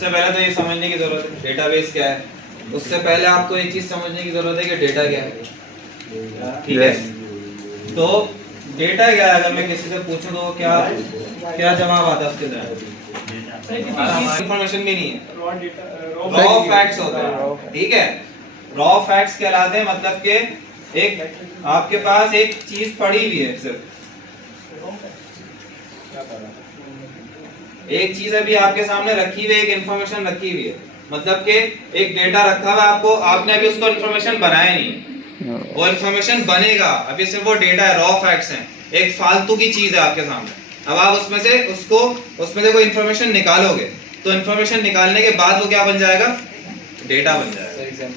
सबसे पहले तो ये समझने की जरूरत है डेटाबेस क्या है। उससे पहले आपको एक चीज समझने की जरूरत है कि डेटा क्या है, ठीक है। तो डेटा क्या है, अगर मैं किसी से पूछूं तो क्या क्या जवाब आता है उसके अंदर? इंफॉर्मेशन भी नहीं है, रॉ फैक्ट्स होते हैं, ठीक है। रॉ फैक्ट्स कहलाते हैं, मतलब कि एक आपके पास एक चीज पड़ी हुई है, सिर्फ एक चीज अभी आपके सामने रखी हुई है, एक इंफॉर्मेशन रखी हुई है, मतलब कि एक डेटा रखा हुआ है, आपको आपने अभी उसको इंफॉर्मेशन बनाया नहीं है, वो इंफॉर्मेशन बनेगा, अभी सिर्फ वो डेटा है, रॉ फैक्ट्स हैं, एक फालतू की चीज है आपके सामने। अब आप उसमें से कोई इंफॉर्मेशन निकालोगे तो इंफॉर्मेशन निकालने के बाद वो क्या बन जाएगा? डेटा बन जाएगा,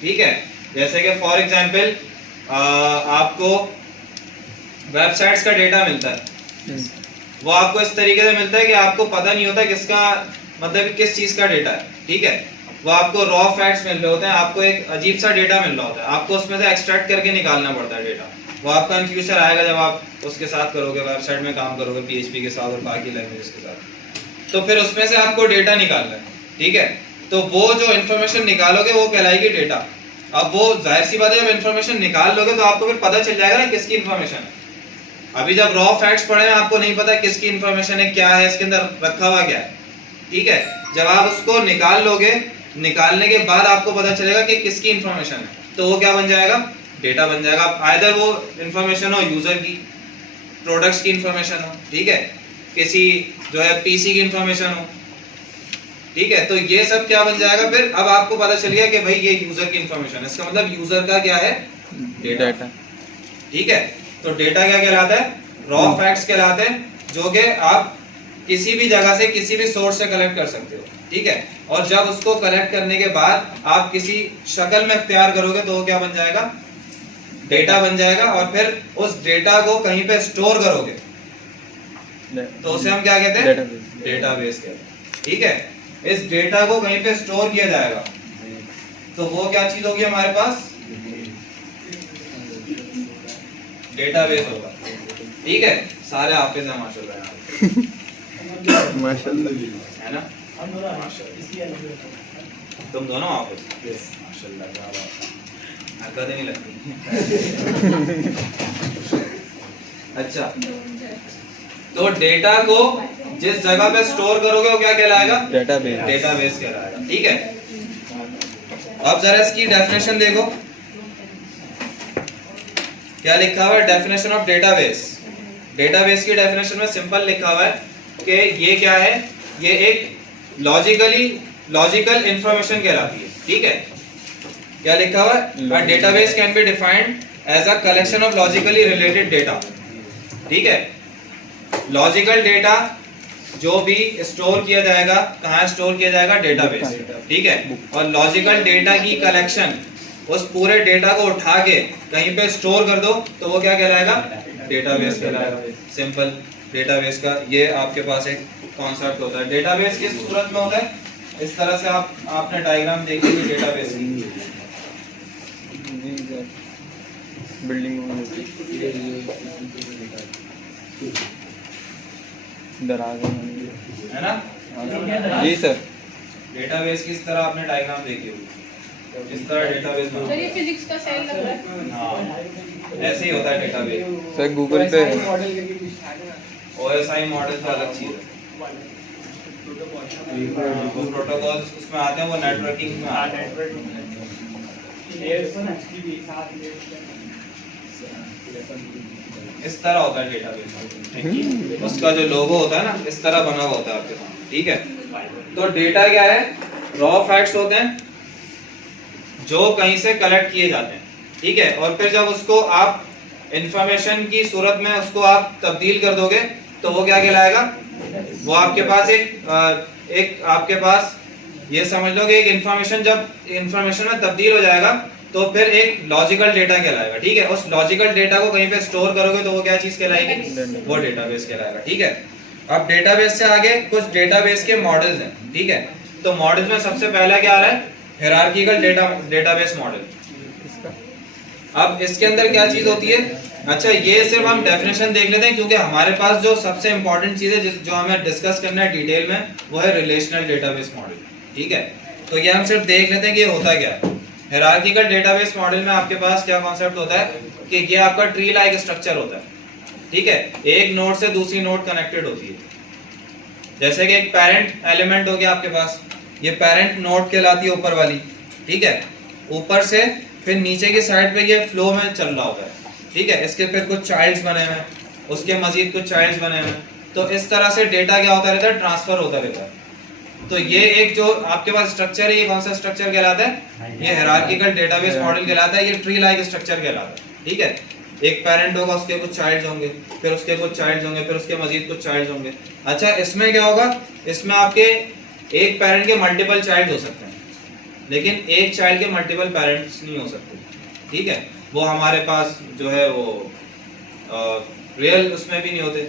ठीक है। जैसे कि फॉर एग्जांपल आपको वेबसाइट्स का डेटा मिलता है, वो आपको इस तरीके से मिलता है कि आपको पता नहीं होता किसका, मतलब किस चीज का डेटा है, ठीक है। वो आपको रॉ फैक्ट्स मिल रहे होते हैं, आपको एक अजीब सा डेटा मिल रहा होता है, आपको उसमें से एक्सट्रैक्ट करके निकालना पड़ता है डेटा। वो आपका इन फ्यूचर आएगा जब आप उसके साथ करोगे, वेबसाइट में काम करोगे PHP के साथ और बाकी लैंग्वेजेस के साथ, तो फिर उसमें से आपको डेटा निकालना है, ठीक है। तो वो जो इन्फॉर्मेशन निकालोगे वो कहलाएगी डेटा। अब वो जाहिर सी बात है, जब इन्फॉर्मेशन निकाल लोगे तो आपको फिर पता चल जाएगा ना किसकी इन्फॉर्मेशन है। अभी जब रॉ फैक्ट्स पढ़े हैं आपको नहीं पता किसकी इन्फॉर्मेशन है, क्या है इसके अंदर रखा हुआ क्या है, ठीक है। जब आप उसको निकाल लोगे, निकालने के बाद आपको पता चलेगा कि किसकी इन्फॉर्मेशन है, तो वो क्या बन जाएगा? डेटा बन जाएगा। आइदर वो इन्फॉर्मेशन हो यूजर की, प्रोडक्ट्स की इन्फॉर्मेशन हो, ठीक है, किसी जो है पीसी की इन्फॉर्मेशन हो, ठीक है। तो ये सब क्या बन जाएगा फिर? अब आपको पता चल गया कि भाई ये यूजर की इन्फॉर्मेशन है, इसका मतलब यूजर का क्या है? डेटा, ठीक है। तो डेटा क्या कहलाता है? रॉ फैक्ट्स कहलाते हैं, जो कि आप किसी भी जगह से, किसी भी सोर्स से कलेक्ट कर सकते हो, ठीक है। और जब उसको कलेक्ट करने के बाद आप किसी शक्ल में तैयार करोगे तो वो क्या बन जाएगा? डेटा बन जाएगा। और फिर उस डेटा को कहीं पे स्टोर करोगे तो उसे हम क्या कहते हैं? डेटाबेस कहते हैं, ठीक है। इस डेटा को कहीं पे स्टोर किया जाएगा तो वो क्या चीज होगी हमारे पास? डेटाबेस होगा, ठीक है। सारे हाफिज हैं माशाल्लाह, माशाल्लाह है ना? तुम दोनों हाफिज? माशाल्लाह, क्या बात है, हरकतें नहीं लगती। अच्छा, तो डेटा को जिस जगह पे स्टोर करोगे वो क्या कहलाएगा? डेटाबेस। डेटाबेस कहलाएगा, ठीक है। अब जरा इसकी डेफिनेशन देखो, क्या लिखा हुआ है? Definition of database. डेटाबेस की डेफिनेशन में सिंपल लिखा हुआ है कि ये क्या है? ये एक लॉजिकल इंफॉर्मेशन कहलाती है, ठीक है। क्या लिखा हुआ है? A database can be defined as a collection of logically related data, ठीक है। लॉजिकल डेटा जो भी स्टोर किया जाएगा, कहाँ स्टोर किया जाएगा? डेटाबेस, ठीक है। और लॉजिकल डेटा की कलेक्शन, उस पूरे डेटा को उठा के कहीं पे स्टोर कर दो तो वो क्या कहलाएगा? डेटाबेस कहलाएगा। सिंपल, डेटाबेस का ये आपके पास एक कॉन्सेप्ट होता है। डेटाबेस किस सूरत में होता है? इस तरह से आपने डायग्राम देखी थी डेटाबेस की, बिल्डिंग दराज है ना? जी सर। डेटाबेस की इस तरह आपने डायग्राम देखी होगी, इस तरह डेटाबेस में। सर ये फिजिक्स का सेल लग रहा है। हाँ, ऐसे ही होता है डेटाबेस। सर गूगल पे OSI मॉडल तो अलग चीज है, वो प्रोटोकॉल्स उसमें आते हैं, वो नेटवर्किंग में आते हैं। इस तरह होता है डेटाबेस, उसका जो लोगो होता है ना, इस तरह बना हुआ होता है आपके सामने, ठीक है। तो डेटा क्या है? रॉ फैक्ट्स होते हैं जो कहीं से कलेक्ट किए जाते हैं, ठीक है। और फिर जब उसको आप इंफॉर्मेशन की सूरत में उसको आप तब्दील कर दोगे तो वो क्या कहलाएगा? वो आपके पास एक आपके पास ये समझ लो कि एक इंफॉर्मेशन जब इंफॉर्मेशन में तब्दील हो जाएगा तो फिर एक लॉजिकल डेटा कहलाएगा, ठीक है। उस लॉजिकल डेटा को कहीं पे स्टोर करोगे तो वो क्या चीज कहलाएगी? वो डेटाबेस कहलाएगा, ठीक है। अब डेटाबेस से आगे कुछ डेटाबेस के मॉडल्स हैं, ठीक है। तो मॉडल्स में सबसे पहला क्या आ रहा है? Hierarchical database model. अब इसके अंदर क्या चीज होती है? अच्छा, ये सिर्फ हम डेफिनेशन देख लेते हैं क्योंकि हमारे पास जो सबसे इंपॉर्टेंट चीज है जो हमें डिस्कस करना है डिटेल में, वो है रिलेशनल डेटाबेस मॉडल। ठीक है, तो ये हम सिर्फ देख लेते हैं कि ये होता क्या है। हायरार्किकल डेटाबेस मॉडल में आपके पास क्या कॉन्सेप्ट होता है कि ये आपका ट्री लाइक स्ट्रक्चर होता है। ठीक है, एक नोड से दूसरी नोड कनेक्टेड होती है। जैसे कि एक पेरेंट एलिमेंट हो गया आपके पास, ये पेरेंट नोड कहलाती है ऊपर वाली। ठीक है, ऊपर से फिर नीचे की साइड पे ये फ्लो में चल रहा होगा। ठीक है, इसके फिर कुछ चाइल्ड्स बने हुए हैं, उसके मजीद कुछ चाइल्ड्स बने हुए हैं, तो इस तरह से डेटा क्या होता रहता है, ट्रांसफर होता रहता है। तो ये एक जो आपके पास स्ट्रक्चर है, ये कौन सा स्ट्रक्चर कहलाता है, ये हायरार्किकल डेटाबेस मॉडल कहलाता है, ये ट्री लाइक स्ट्रक्चर कहलाता है। ठीक है, एक पेरेंट होगा, उसके कुछ चाइल्ड्स होंगे, फिर उसके कुछ चाइल्ड्स होंगे, फिर उसके मजीद कुछ चाइल्ड्स होंगे। अच्छा, इसमें क्या होगा, इसमें आपके एक पेरेंट के मल्टीपल चाइल्ड हो सकते हैं, लेकिन एक चाइल्ड के मल्टीपल पेरेंट्स नहीं हो सकते। ठीक है, वो हमारे पास जो है वो रियल उसमें भी नहीं होते।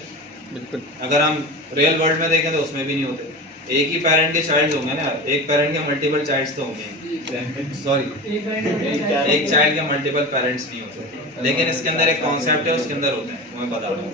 बिल्कुल। अगर हम रियल वर्ल्ड में देखें तो उसमें भी नहीं होते। एक ही पेरेंट के चाइल्ड होंगे ना, एक पेरेंट के मल्टीपल चाइल्ड्स तो होंगे, सॉरी एक चाइल्ड के मल्टीपल पेरेंट्स नहीं होते, लेकिन इसके अंदर एक कॉन्सेप्ट है, उसके अंदर होते हैं, वो मैं बता रहा हूँ।